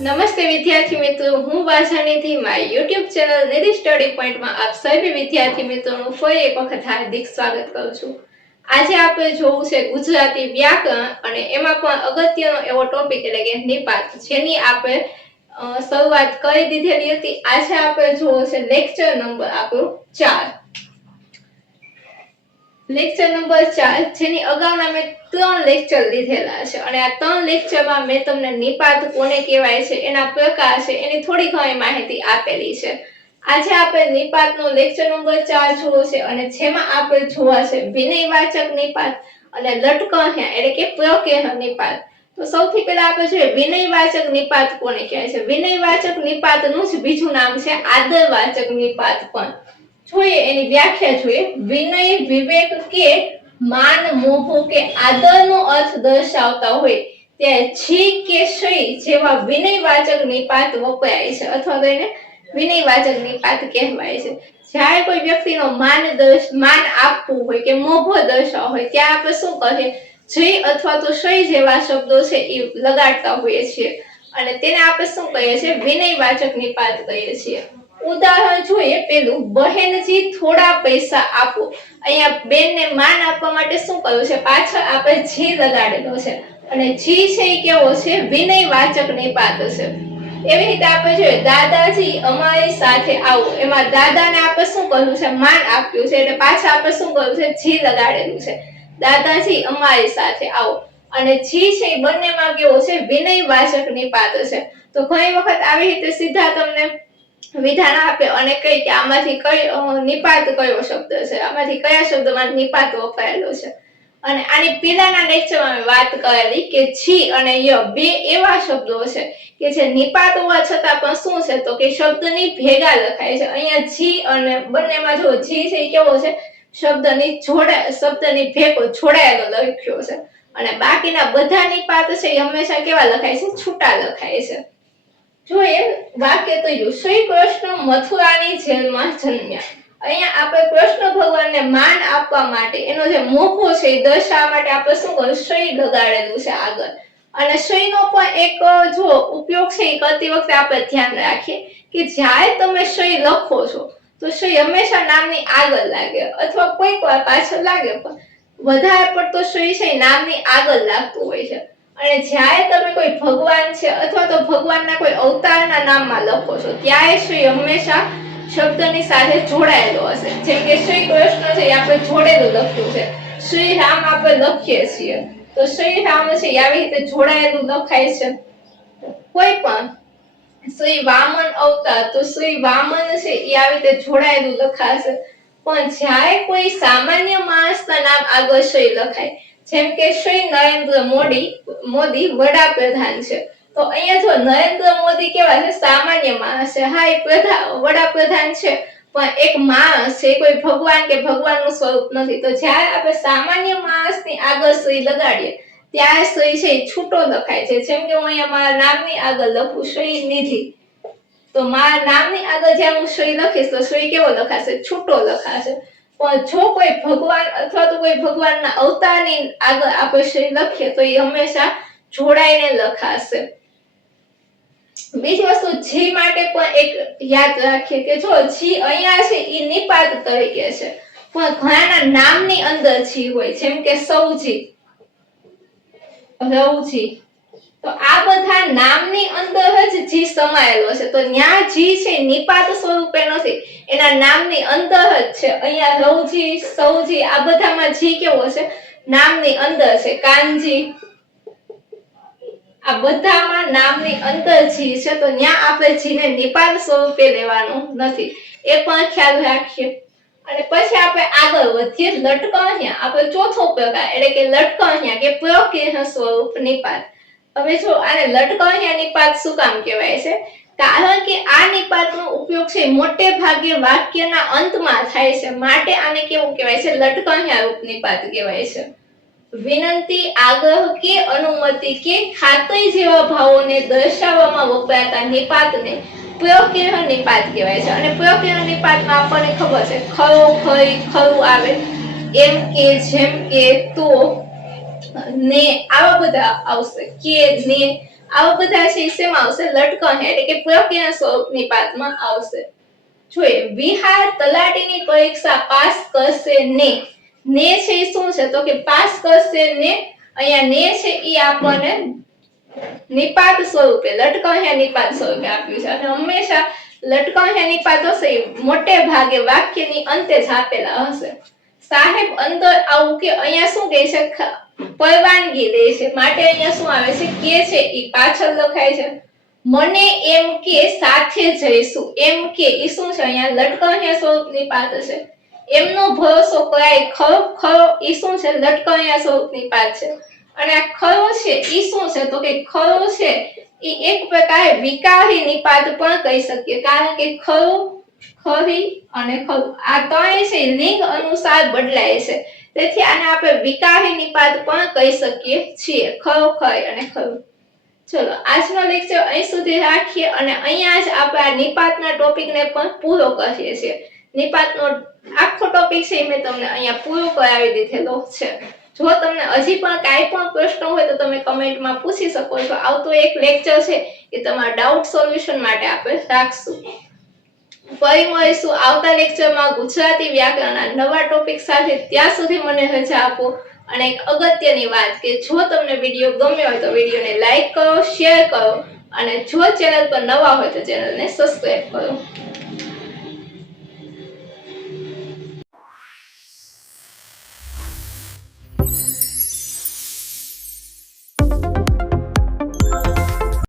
નમસ્તે વિદ્યાર્થી મિત્રો, હું વાસાણીથી મારી યુટ્યુબ ચેનલ નિધિ સ્ટડી પોઈન્ટમાં આપ સભી વિદ્યાર્થી મિત્રોનું ફરી એક વખત હાર્દિક સ્વાગત કરું છું. આજે આપણે જોવું છે ગુજરાતી વ્યાકરણ અને એમાં પણ અગત્યનો એવો ટોપિક એટલે કે નિપાત, જેની આપણે શરૂઆત કરી દીધેલી હતી. આજે આપણે જોવું છે લેક્ચર નંબર આપણો 4. લેક્ચર નંબર 4, જેની અગાઉના મેં 3 લેક્ચર લીધેલા છે અને આ 3 લેક્ચરમાં મેં તમને નિપાત કોને કહેવાય છે, એના પ્રકાર છે, એની થોડી ઘણી માહિતી આપેલી છે. આજે આપણે નિપાતનો લેક્ચર નંબર 4 જોવો છે અને જેમાં આપણે જોવા છે વિનયવાચક નિપાત અને લટકણ્યા એટલે કે પ્રકેહ નિપાત. તો સૌથી પહેલા આપણે જોઈએ વિનયવાચક નિપાત કોને કહેવાય છે. વિનયવાચક નિપાતનું જ બીજું નામ છે આદરવાચક નિપાત પણ. જોઈએ એની વ્યાખ્યા જોઈએ. વિનય, વિવેક કે માન, મોહ કે આદરનો અર્થ દર્શાવતા હોય ત્યારે છી કે શઈ જેવા વિનયવાચક નિપાત વપરાય છે અથવા તો એને વિનયવાચક નિપાત કહેવાય છે. જ્યારે કોઈ વ્યક્તિનો માન આપવું હોય કે મોહ દર્શાવવો હોય ત્યાં આપણે શું કહીએ, જી અથવા તો શઈ જેવા શબ્દો છે એ લગાડતા હોઈએ છીએ અને તેને આપણે શું કહીએ છીએ, વિનયવાચક નિપાત કહીએ છીએ. ઉદાહરણ જોઈએ પેલું, બહેનજી થોડા પૈસા આપો. અહીંયા બેનને માન આપવા માટે શું કર્યું છે, પાછળ આપણે જી લગાડેલો છે અને જી છે એ કેવો છે, વિનયવાચક નિપાત છે. એવી રીતે આપણે જોઈએ દાદાજી અમારી સાથે આવો. એમાં દાદાને આપણે શું કર્યું છે, માન આપ્યું છે એટલે પાછળ આપણે શું કર્યું છે, જી લગાડેલું છે. દાદાજી અમારી સાથે આવો અને જી છે એ બંનેમાં કેવો છે, વિનયવાચક નિપાત છે. તો ઘણી વખત આવી રીતે સીધા તમને વિધાન આપે અને કહે કે આમાંથી કઈ નિપાત કયો શબ્દ છે, આમાંથી કયા શબ્દમાં નિપાત વપરાયેલો છે. અને આની પહેલાના લેક્ચરમાં મેં વાત કરેલી કે છી અને ય બે એવા શબ્દો છે કે જે નિપાત હોવા છતાં પણ શું છે તો કે શબ્દની ભેગા લખાય છે. અહીંયા જી અને બંનેમાં જો જી છે એ કેવો છે, શબ્દની ભેગો જોડાયેલો લખ્યો છે અને બાકીના બધા નિપાત છે એ હંમેશા કેવા લખાય છે, છૂટા લખાય છે. જોઈએ વાક્ય તો શ્રી કૃષ્ણ મથુરાની જેલમાં જન્મ્યા. અહીંયા આપણે કૃષ્ણ ભગવાનને માન આપવા માટે એનો જે મોભો છે એ દર્શાવવા માટે આપણે શું કર્યું, શ્રી લગાડેલું છે આગળ. અને શ્રીનો પણ એક જો ઉપયોગ છે એ કરતી વખતે આપણે ધ્યાન રાખીએ કે જ્યારે તમે શ્રી લખો છો તો શ્રી હંમેશા નામની આગળ લાગે અથવા કોઈક વાર પાછળ લાગે, પણ વધારે પડતો શ્રી છે નામની આગળ લાગતું હોય છે. અને જ્યારે તમે કોઈ ભગવાન છે અથવા તો ભગવાનના કોઈ અવતારના નામમાં લખો છો ત્યારે શ્રી હંમેશા શબ્દની સાથે જોડાયેલો હશે. જેમ કે શ્રી કૃષ્ણ છે એ આપણે જોડેલું લખ્યું છે, શ્રી રામ આપણે લખીએ છીએ તો શ્રી રામ છે આવી રીતે જોડાયેલું લખાય છે. કોઈ પણ શ્રી વામન અવતાર તો શ્રી વામન છે એ આવી રીતે જોડાયેલું લખાશે. પણ જ્યારે કોઈ સામાન્ય માણસના નામ આગળ શ્રી લખાય, જેમ કે શ્રી નરેન્દ્ર મોદી વડાપ્રધાન છે, તો અહીંયા જો નરેન્દ્ર મોદી કેવા છે, સામાન્ય માણસ છે. હા, એ વડાપ્રધાન છે પણ એક માણસ છે, કોઈ ભગવાન કે ભગવાનનું સ્વરૂપ નથી. તો જ્યારે આપણે સામાન્ય માણસની આગળ શ્રી લગાડીએ ત્યારે શ્રી છે એ છૂટો લખાય છે. જેમ કે હું અહીંયા મારા નામની આગળ લખું શ્રી નિધિ, તો મારા નામની આગળ જ્યારે હું શ્રી લખીશ તો શ્રી કેવો લખાશે, છૂટો લખાશે. પણ જો કોઈ ભગવાન અથવા તો કોઈ ભગવાનના અવતારની આગળ આપણે શ્રી લખીએ તો એ હંમેશા જોડાઈને લખાશે. બીજી વસ્તુ જી માટે પણ એક યાદ રાખીએ કે જો જી અહીંયા છે એ નિપાત તરીકે છે, પણ ઘણાના નામની અંદર જી હોય, જેમ કે સૌજી, રવજી, તો આ બધા નામની અંદર જ જી સમાયેલો છે. તો ન્યા જી છે નિપાત સ્વરૂપે નથી, એના નામની અંદર જ છે. અહીંયા રવજી, સૌજી આ બધામાં જી કેવો છે, નામની અંદર છે. કાનજી, આ બધામાં નામની અંદર જી છે, તો ન્યા આપણે જીને નિપાત સ્વરૂપે લેવાનું નથી, એ પણ ખ્યાલ રાખીએ. અને પછી આપણે આગળ વધીએ લટકણ્યા, આપણે ચોથો પ્રકાર એટલે કે લટકણ્યા કે પ્રકેહ સ્વરૂપ નિપાત. હવે જો આને લટકણ્યા નિપાત શું કામ કહેવાય છે, કારણ કે આ નિપાતનો ઉપયોગ છે મોટે ભાગે વાક્યના અંતમાં થાય છે, માટે આને કેવું કહેવાય છે, લટકણ્યા રૂપ નિપાત કહેવાય છે. વિનંતી, આગ્રહ કે અનુમતિ કે ખાતરી જેવા ભાવોને દર્શાવવામાં વપરાતા નિપાતને પ્રકેહ નિપાત કહેવાય છે. અને પ્રકેહ નિપાતમાં આપણને ખબર છે ખરો, ખરી, ખરું આવે, એમ કે, જેમ કે, તો, ને આવા બધા આવશે, કે, ને આવા બધા છે શેમાં આવશે? લટકણ એટલે કે પ્રક્રિયા સ્વરૂપની પાઠમાં આવશે. જોઈએ વિહાર તલાટીની પરીક્ષા પાસ કરશે ને. ને છે એ શું છે? તો કે પાસ કરશે ને. અહીંયા ને છે એ આપણને નિપાત સ્વરૂપે લટકણ નિપાત સ્વરૂપે આપ્યું છે અને હંમેશા લટકણ નિપાત હશે મોટે ભાગે વાક્યની અંતે જ આપેલા હશે. સાહેબ અંદર આવું કે અહીંયા શું કહે છે? પરવાનગી દે છે માટે અહીંયા શું આવે છે? કે છે એ પાછળ લખાય છે. મને એમ કે સાથે જઈશું. એમ કે એ શું છે? અહીંયા લટકણ સ્વરૂપની પાત છે. એમનો ભરોસો કરાય ખરો ખરો એ શું છે? લટકણ સ્વરૂપની પાત છે. અને આ ખરો છે ઈ શું છે? તો કે ખરો છે ઈ એક પ્રકારે વિકારી નિપાત પણ કહી શકીએ કારણ કે ખરું, ખરી અને ખરું આ ત્રણેય છે લિંગ અનુસાર બદલાય છે. તેથી આને આપણે વિકારી નિપાત પણ કહી શકીએ છીએ. ખરો, ખરી અને ખરું. ચલો આજનો લેક્ચર અહીં સુધી રાખીએ અને અહીંયા જ આપણે આ નિપાતના ટોપિકને પણ પૂરો કરીએ છીએ. નિપાતનો આખો ટોપિક છે મેં તમને અહીંયા પૂરો કરાવી દીધેલો છે. જો તમને હજી પણ કાંઈ પણ પ્રશ્ન હોય તો તમે કમેન્ટમાં પૂછી શકો છો. આવતો એક લેક્ચર છે એ તમારા ડાઉટ સોલ્યુશન માટે આપણે રાખશું. ફરી મળીશું આવતા લેક્ચરમાં ગુજરાતી વ્યાકરણના નવા ટોપિક સાથે. ત્યાં સુધી મને રજા આપો. અને એક અગત્યની વાત કે જો તમને વિડીયો ગમ્યો હોય તો વિડીયોને લાઈક કરો, શેર કરો અને જો ચેનલ પર નવા હોય તો ચેનલને સબસ્ક્રાઇબ કરો.